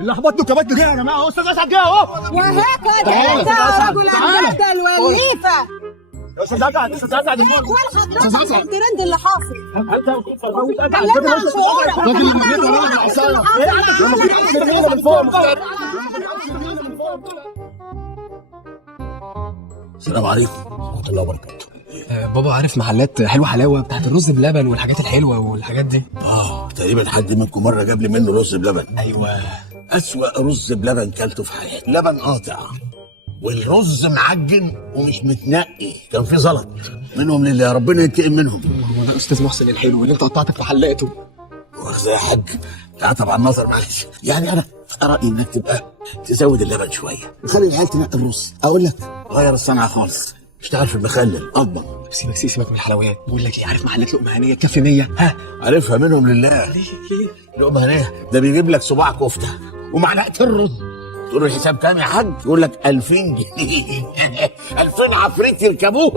اللي حبطته كبتته كده يا جماعه. استاذ اسعد جه اهو. وهكذا انت رجل الجدل والليفه. استاذ اسعد استاذ اسعد والحضرتك الترند اللي حاصل. السلام عليكم ورحمة الله وبركاته. بابا عارف محلات حلوه حلاوه بتاعت الرز بلبن والحاجات الحلوه والحاجات دي؟ تقريبا حد منكم مرة جاب لي منه رز بلبن. ايوه. أسوأ رز بلبن كلته في حياتي، لبن قاطع والرز معجن ومش متنقي، كان في زلط منهم لله، ربنا ينتقم منهم. هو ده استاذ محسن الحلو اللي انت قطعتك في حلاقته. واخذ يا حاج، تعتب على النظر معلش. يعني أنا رأيي إنك تبقى تزود اللبن شوية، خلي العيال تنقي الرز. أقول لك غير الصنعة خالص، اشتغل في المخلل أضمن. سيبك من الحلويات. بقول لك ايه، عارف محلات لقمه هنيه تكفي 100؟ ها عارفها منهم لله. ليه؟ لقمة هنية ده بيجيب لك صباع كفتة ومعلقتين رز. تقول له الحساب كام يا حاج؟ يقول لك 2000 جنيه. 2000 عفريت يركبوه.